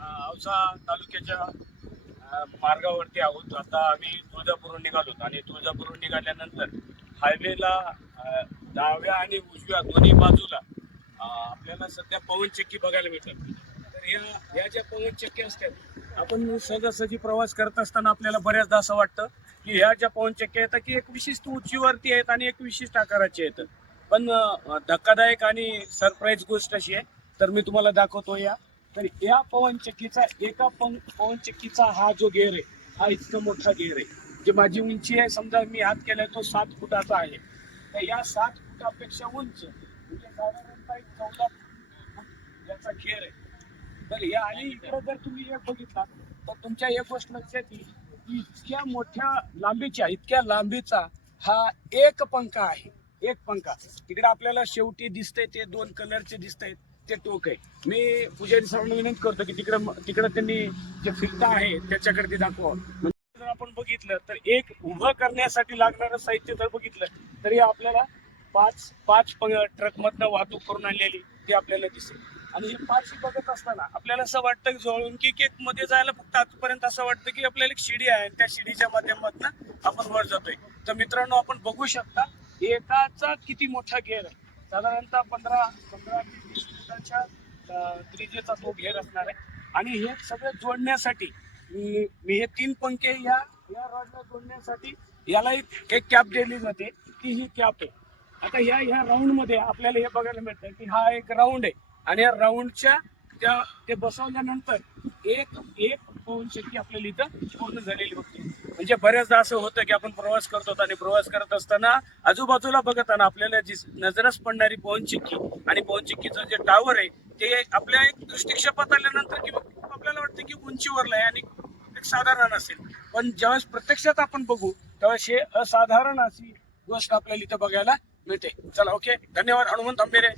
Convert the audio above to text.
औसा तालुक्याच्या मार्गावरती आहोत. आता आम्ही तुळजापूरहून निघालो आणि तुळजापूरहून निघाल्यानंतर हायवेला डाव्या आणि उजव्या दोन्ही बाजूला आपल्याला सध्या पवनचक्की बघायला मिळतात. तर या या ज्या पवनचक्की असतात आपण सहजासहजी प्रवास करत असताना आपल्याला बऱ्याचदा असं वाटतं की ह्या ज्या पवनचक्क्या येतात की एक विशिष्ट उंचीवरती आहेत आणि एक विशिष्ट आकाराची आहेत. पण धक्कादायक आणि सरप्राईज गोष्ट अशी आहे. तर मी तुम्हाला दाखवतो या. तर या पवनचक्कीचा एका पवनचक्कीचा हा जो गेअर आहे हा इतका मोठा गेअर आहे. जी माझी उंची आहे समजा मी हात केलाय तो सात फुटाचा आहे. तर या सात फुटापेक्षा उंच म्हणजे साधारणतः एक चौदा फूट याचा गेअर आहे. तर या आणि इकडे जर तुम्ही एक बघितला तर तुमच्या एक गोष्ट लक्षात येईल की इतक्या मोठ्या लांबीच्या इतक्या लांबीचा हा एक पंखा आहे. एक पंखा. तिकडे आपल्याला शेवटी दिसतंय ते दोन कलरचे दिसत आहेत ते टोक आहे. मी पूजारी सरांना विनंती करतो की तिकडं तिकडं त्यांनी जे फिरता आहे त्याच्याकडे ते दाखवा. म्हणजे जर आपण बघितलं तर एक उभं करण्यासाठी लागणारं साहित्य जर बघितलं तरी आपल्याला पाच पाच ट्रकमधनं वाहतूक करून आणलेली ती आपल्याला दिसेल. आणि हे पाच बघत असताना आपल्याला असं वाटतं की जवळून की केकमध्ये जायला फक्त आजपर्यंत असं वाटतं की आपल्याला एक शिडी आहे आणि त्या शिडीच्या माध्यमातून आपण वर जातोय. तर मित्रांनो आपण बघू शकता एकाचा किती मोठा गेअर आहे. साधारणतः पंधरा पंधरा मीटरच्या त्रिजेचा तो घेर असणार आहे. आणि हे सगळं जोडण्यासाठी मी मी हे तीन पंखे या या रॉडला जोडण्यासाठी याला एक एक कॅप दिली जाते. ती ही कॅप आहे. आता या ह्या राऊंडमध्ये आपल्याला हे बघायला मिळतं की हा एक राऊंड आहे. आणि या राऊंडच्या त्या ते बसवल्यानंतर एक एक पवनचक्की आपल्याला इथं पूर्ण झालेली होती म्हणजे बऱ्याचदा असं होतं की आपण प्रवास करतो आणि प्रवास करत असताना आजूबाजूला बघताना आपल्याला जी नजरच पडणारी पवनचिक्की आणि पवनचिक्कीचं जे टावर आहे ते आपल्या एक दृष्टिक्षेपात आल्यानंतर की आपल्याला वाटतं की उंचीवरला आहे आणि एक साधारण असेल. पण ज्यावेळेस प्रत्यक्षात आपण बघू त्यावेळेस हे असाधारण अशी गोष्ट आपल्याला इथं बघायला मिळते. चला ओके धन्यवाद हनुमंत आंबेरे.